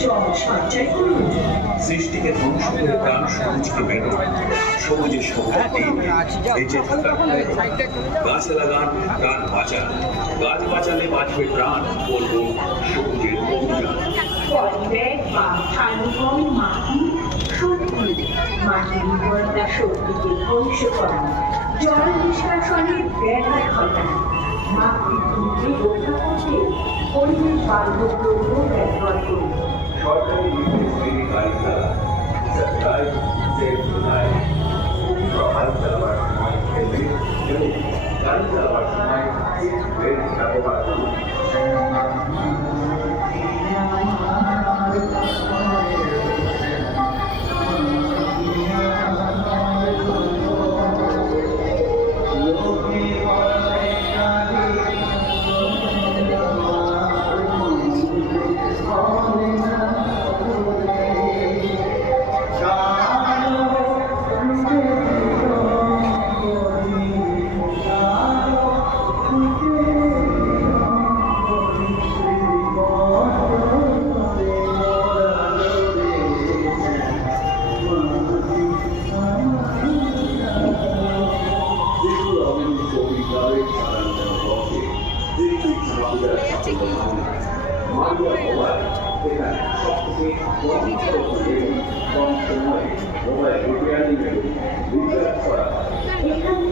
জল সঞ্চয় করুন। সৃষ্টিকে ধ্বংস করে প্রাণ সবুজকে বেরোন, সবুজের সম্পত্তি বেঁচে থাকার। গাছ লাগান, প্রাণ বাঁচান, গাছ বাঁচালে বাঁচবে প্রাণ। বলবো সবুজের অভিযান। পলিব্যাগ বা থার্মোকল মাটি শক্তি, মাটির উর্বরতা শক্তিকে ধ্বংস করান, জল নিষ্কাশনের ব্যাঘাত ঘটান। মাতৃভূমিকে রক্ষা করতে পরিবেশ বান্ধব দ্রব্য ব্যবহার করুন। সরকারি নির্দেশ মেনে গাড়ি চালান, গাড়ি সেভ লাইফ। গাড়ি চালাবার সময় হেলমেট এবং গাড়ি চালাবার সময় সিট বেল্ট ব্যবহার করুন। এখানে